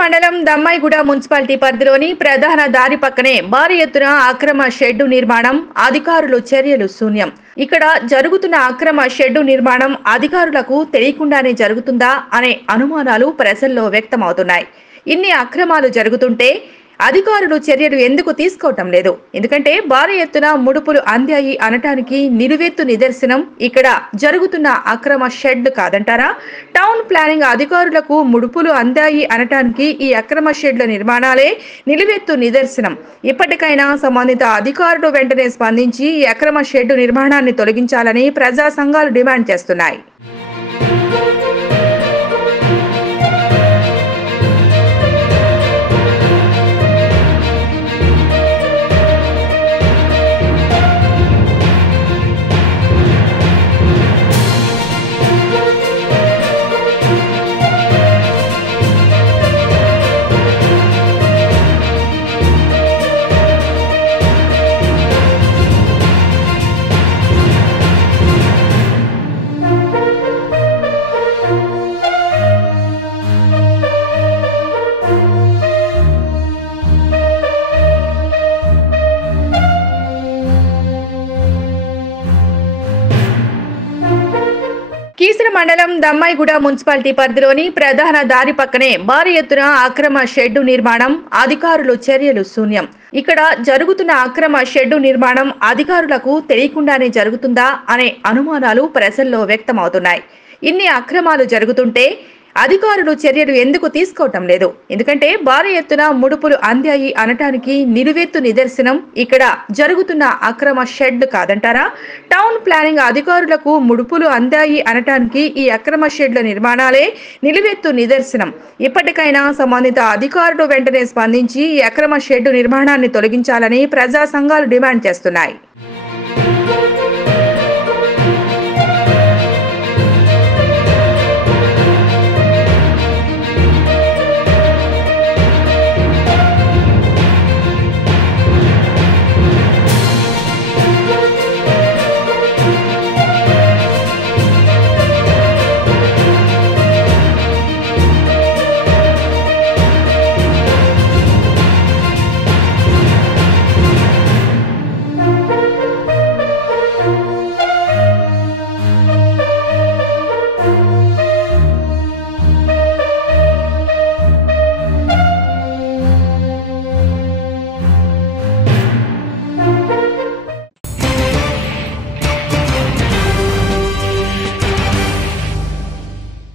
మండలం దమ్మాయిగూడ మున్సిపాలిటీ పరిధిలోని ప్రధాన దారి పక్కనే భారీ ఎత్తున అక్రమ షెడ్డు నిర్మాణం, అధికారులు చర్యలు శూన్యం. ఇక్కడ జరుగుతున్న అక్రమ షెడ్డు నిర్మాణం అధికారులకు తెలియకుండానే జరుగుతుందా అనే అనుమానాలు ప్రజల్లో వ్యక్తమవుతున్నాయి. ఇన్ని అక్రమాలు జరుగుతుంటే అధికారులు చర్యలు ఎందుకు తీసుకోవటం లేదు? ఎందుకంటే భారీ ఎత్తున ముడుపులు అందాయి అనటానికి నిలువెత్తు నిదర్శనం ఇక్కడ జరుగుతున్న అక్రమ షెడ్ కాదంటారా? టౌన్ ప్లానింగ్ అధికారులకు ముడుపులు అందాయి అనటానికి ఈ అక్రమ షెడ్ల నిర్మాణాలే నిలువెత్తు నిదర్శనం. ఇప్పటికైనా సంబంధిత అధికారులు వెంటనే స్పందించి ఈ అక్రమ షెడ్డు నిర్మాణాన్ని తొలగించాలని ప్రజా సంఘాలు డిమాండ్ చేస్తున్నాయి. కీసర మండలం దమ్మాయిగూడ మున్సిపాలిటీ పరిధిలోని ప్రధాన దారి పక్కనే భారీ ఎత్తున అక్రమ షెడ్డు నిర్మాణం, అధికారులు చర్యలు శూన్యం. ఇక్కడ జరుగుతున్న అక్రమ షెడ్డు నిర్మాణం అధికారులకు తెలియకుండానే జరుగుతుందా అనే అనుమానాలు ప్రజల్లో వ్యక్తమవుతున్నాయి. ఇన్ని అక్రమాలు జరుగుతుంటే అధికారులు చర్యలు ఎందుకు తీసుకోవటం లేదు? ఎందుకంటే భారీ ఎత్తున ముడుపులు అందాయి అనటానికి నిలువెత్తు నిదర్శనం ఇక్కడ జరుగుతున్న అక్రమ షెడ్ కాదంటారా? టౌన్ ప్లానింగ్ అధికారులకు ముడుపులు అందాయి అనటానికి ఈ అక్రమ షెడ్ల నిర్మాణాలే నిలువెత్తు నిదర్శనం. ఇప్పటికైనా సంబంధిత అధికారులు వెంటనే స్పందించి ఈ అక్రమ షెడ్డు నిర్మాణాన్ని తొలగించాలని ప్రజా సంఘాలు డిమాండ్ చేస్తున్నాయి.